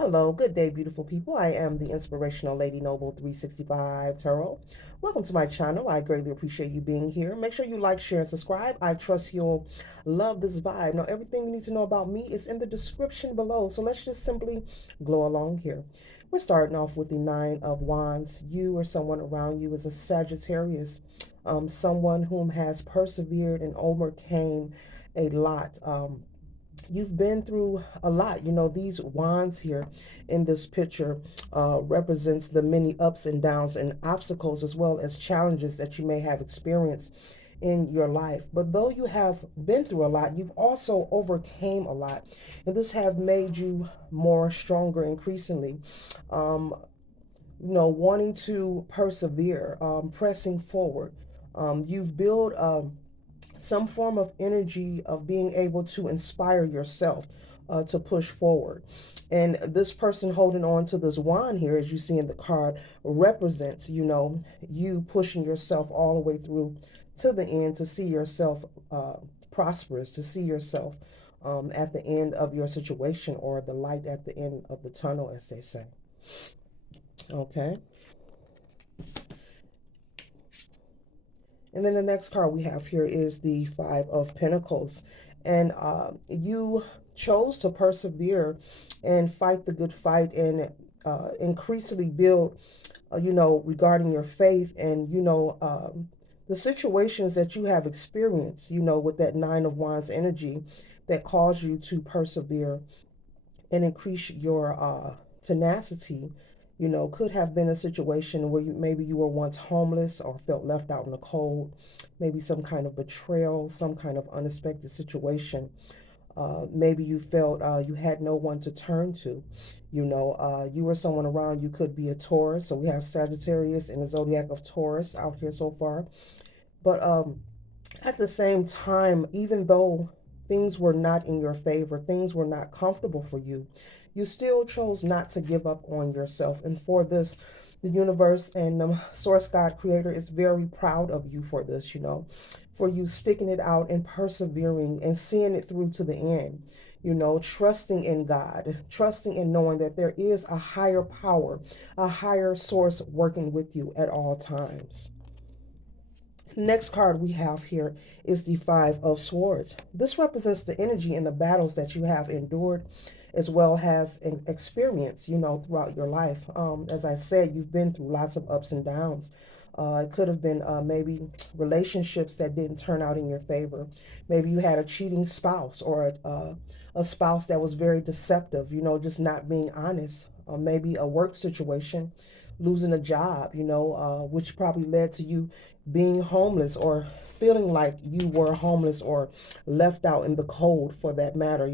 Hello, good day, beautiful people. I am the inspirational Lady Noble 365 Tarot. Welcome to my channel. I greatly appreciate you being here. Make sure you like, share, and subscribe. I trust you'll love this vibe. Now, everything you need to know about me is in the description below. So let's just simply glow along here. We're starting off with the Nine of Wands. You or someone around you is a Sagittarius, someone whom has persevered and overcame a lot. You've been through a lot. These wands here in this picture represents the many ups and downs and obstacles as well as challenges that you may have experienced in your life. But though you have been through a lot, you've also overcame a lot, and this have made you more stronger increasingly. um, Wanting to persevere, pressing forward. You've built some form of energy of being able to inspire yourself to push forward. And this person holding on to this wand here, as you see in the card, represents, you pushing yourself all the way through to the end to see yourself prosperous, to see yourself at the end of your situation, or the light at the end of the tunnel, as they say. Okay. And then the next card we have here is the Five of Pentacles. And you chose to persevere and fight the good fight, and increasingly build, regarding your faith, and, the situations that you have experienced, with that Nine of Wands energy that caused you to persevere and increase your tenacity. Could have been a situation where maybe you were once homeless or felt left out in the cold, maybe some kind of betrayal, some kind of unexpected situation. Maybe you felt you had no one to turn to. You or someone around you could be a Taurus. So we have Sagittarius in the zodiac of Taurus out here so far. But at the same time, even though things were not in your favor, things were not comfortable for you, you still chose not to give up on yourself. And for this, the universe and the source God creator is very proud of you for this, for you sticking it out and persevering and seeing it through to the end. Trusting in God, trusting in knowing that there is a higher power, a higher source working with you at all times. Next card we have here is the Five of Swords. This represents the energy and the battles that you have endured, as well as an experience, throughout your life. As I said, you've been through lots of ups and downs. It could have been maybe relationships that didn't turn out in your favor. Maybe you had a cheating spouse, or a spouse that was very deceptive, just not being honest. Maybe a work situation, losing a job, which probably led to you being homeless, or feeling like you were homeless or left out in the cold, for that matter,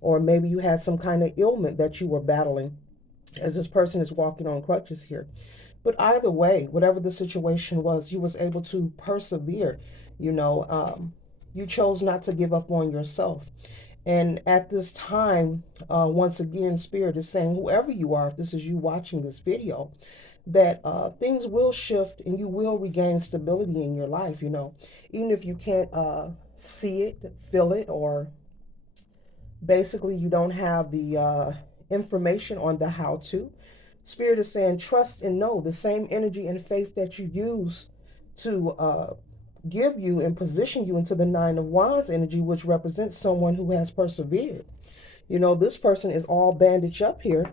or maybe you had some kind of ailment that you were battling, as this person is walking on crutches here. But either way, whatever the situation was, you was able to persevere. you know you chose not to give up on yourself. And at this time, once again, Spirit is saying, whoever you are, if this is you watching this video, that things will shift and you will regain stability in your life, even if you can't see it, feel it, or basically you don't have the information on the how to. Spirit is saying, trust and know the same energy and faith that you use to give you and position you into the Nine of Wands energy, which represents someone who has persevered. This person is all bandaged up here.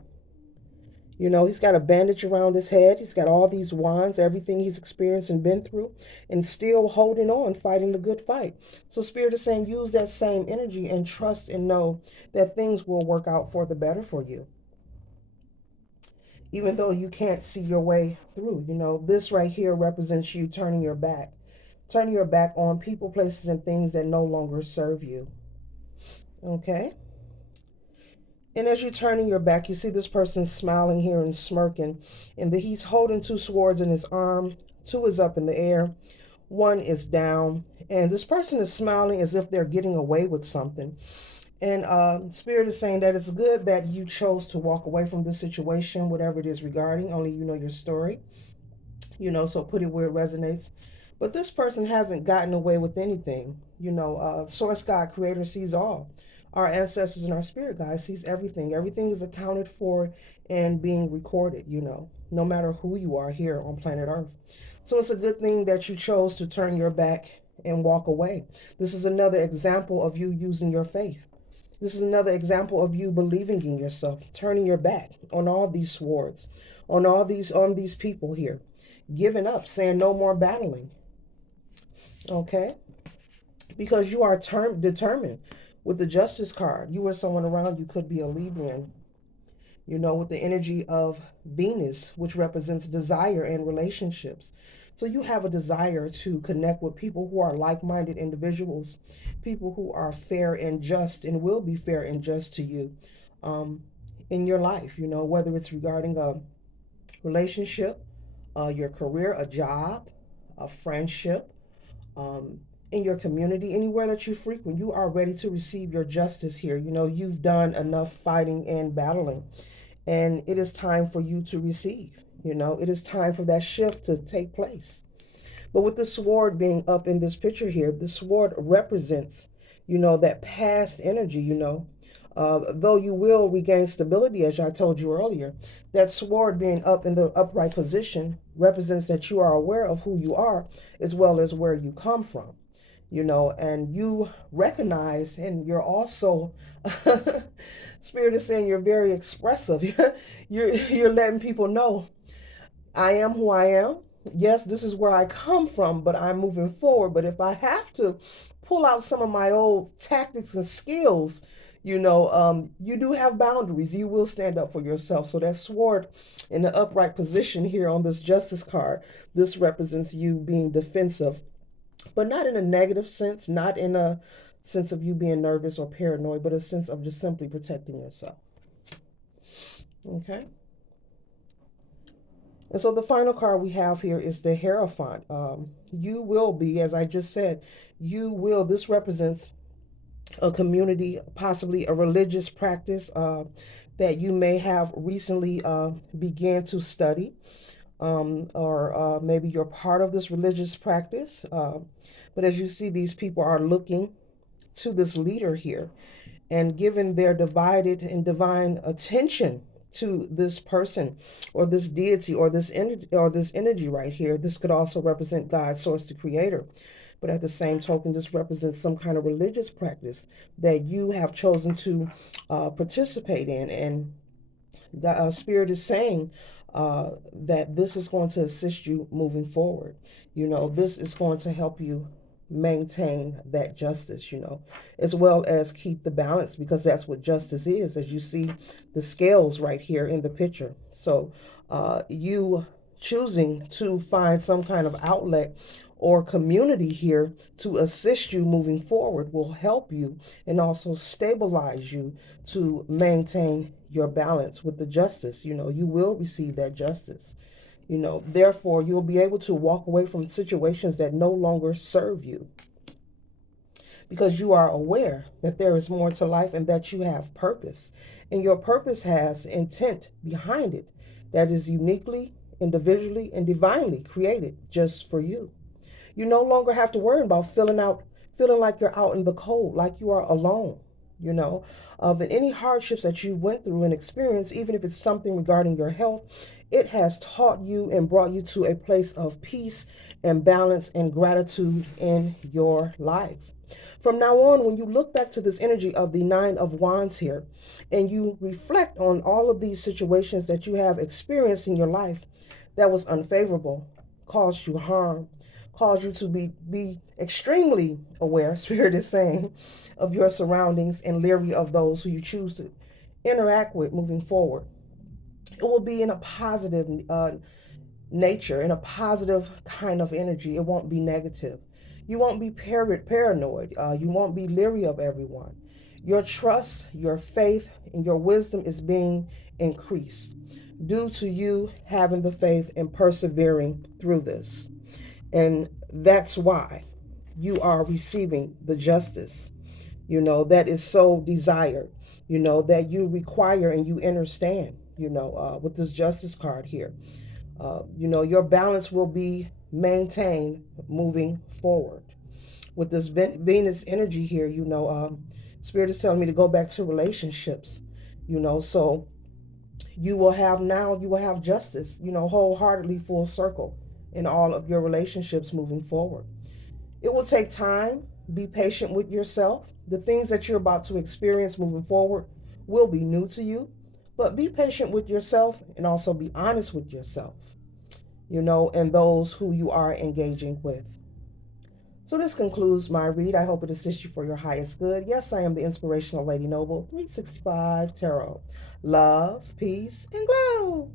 He's got a bandage around his head. He's got all these wands, everything he's experienced and been through, and still holding on, fighting the good fight. So Spirit is saying, use that same energy and trust and know that things will work out for the better for you. Even though you can't see your way through, this right here represents you turning your back. Turning your back on people, places, and things that no longer serve you. Okay? And as you're turning your back, you see this person smiling here and smirking. And he's holding two swords in his arm. Two is up in the air. One is down. And this person is smiling as if they're getting away with something. And Spirit is saying that it's good that you chose to walk away from this situation, whatever it is regarding. Only you know your story. So put it where it resonates. But this person hasn't gotten away with anything. Source God, Creator, sees all. Our ancestors and our spirit guide sees everything. Everything is accounted for and being recorded, no matter who you are here on planet Earth. So it's a good thing that you chose to turn your back and walk away. This is another example of you using your faith. This is another example of you believing in yourself, turning your back on all these swords, on these people here, giving up, saying no more battling. Okay? Because you are determined. With the Justice card, you or someone around you could be a Libran, with the energy of Venus, which represents desire and relationships. So you have a desire to connect with people who are like-minded individuals, people who are fair and just and will be fair and just to you in your life, whether it's regarding a relationship, your career, a job, a friendship, um, in your community, anywhere that you frequent. You are ready to receive your justice here. You've done enough fighting and battling, and it is time for you to receive. It is time for that shift to take place. But with the sword being up in this picture here, the sword represents, that past energy, though you will regain stability, as I told you earlier, that sword being up in the upright position represents that you are aware of who you are as well as where you come from, and you recognize, and you're also, Spirit is saying you're very expressive. you're letting people know, I am who I am. Yes, this is where I come from, but I'm moving forward. But if I have to pull out some of my old tactics and skills, you do have boundaries. You will stand up for yourself. So that sword in the upright position here on this Justice card, this represents you being defensive, but not in a negative sense, not in a sense of you being nervous or paranoid, but a sense of just simply protecting yourself. Okay. And so the final card we have here is the Hierophant. You will be, as I just said, this represents a community, possibly a religious practice that you may have recently began to study, or maybe you're part of this religious practice. But as you see, these people are looking to this leader here and giving their divided and divine attention to this person or this deity or this energy right here. This could also represent God, source, the creator. But at the same token, this represents some kind of religious practice that you have chosen to participate in. And the Spirit is saying that this is going to assist you moving forward. This is going to help you maintain that justice, as well as keep the balance, because that's what justice is, as you see the scales right here in the picture. So you choosing to find some kind of outlet or community here to assist you moving forward will help you and also stabilize you to maintain your balance with the justice. You will receive that justice. Therefore, you'll be able to walk away from situations that no longer serve you, because you are aware that there is more to life and that you have purpose. And your purpose has intent behind it that is uniquely, individually, and divinely created just for you. You no longer have to worry about feeling like you're out in the cold, like you are alone. Of any hardships that you went through and experienced, even if it's something regarding your health, it has taught you and brought you to a place of peace and balance and gratitude in your life. From now on, when you look back to this energy of the Nine of Wands here, and you reflect on all of these situations that you have experienced in your life that was unfavorable, caused you harm, caused you to be extremely aware, Spirit is saying, of your surroundings and leery of those who you choose to interact with moving forward. It will be in a positive nature, in a positive kind of energy. It won't be negative. You won't be paranoid. You won't be leery of everyone. Your trust, your faith, and your wisdom is being increased due to you having the faith and persevering through this. And that's why you are receiving the justice, that is so desired, that you require and you understand, with this Justice card here. Your balance will be maintained moving forward. With this Venus energy here, Spirit is telling me to go back to relationships, so you will have justice, wholeheartedly, full circle in all of your relationships moving forward. It will take time. Be patient with yourself. The things that you're about to experience moving forward will be new to you, but be patient with yourself and also be honest with yourself, and those who you are engaging with. So this concludes my read. I hope it assists you for your highest good. Yes, I am the inspirational Lady Noble, 365 Tarot. Love, peace, and glow.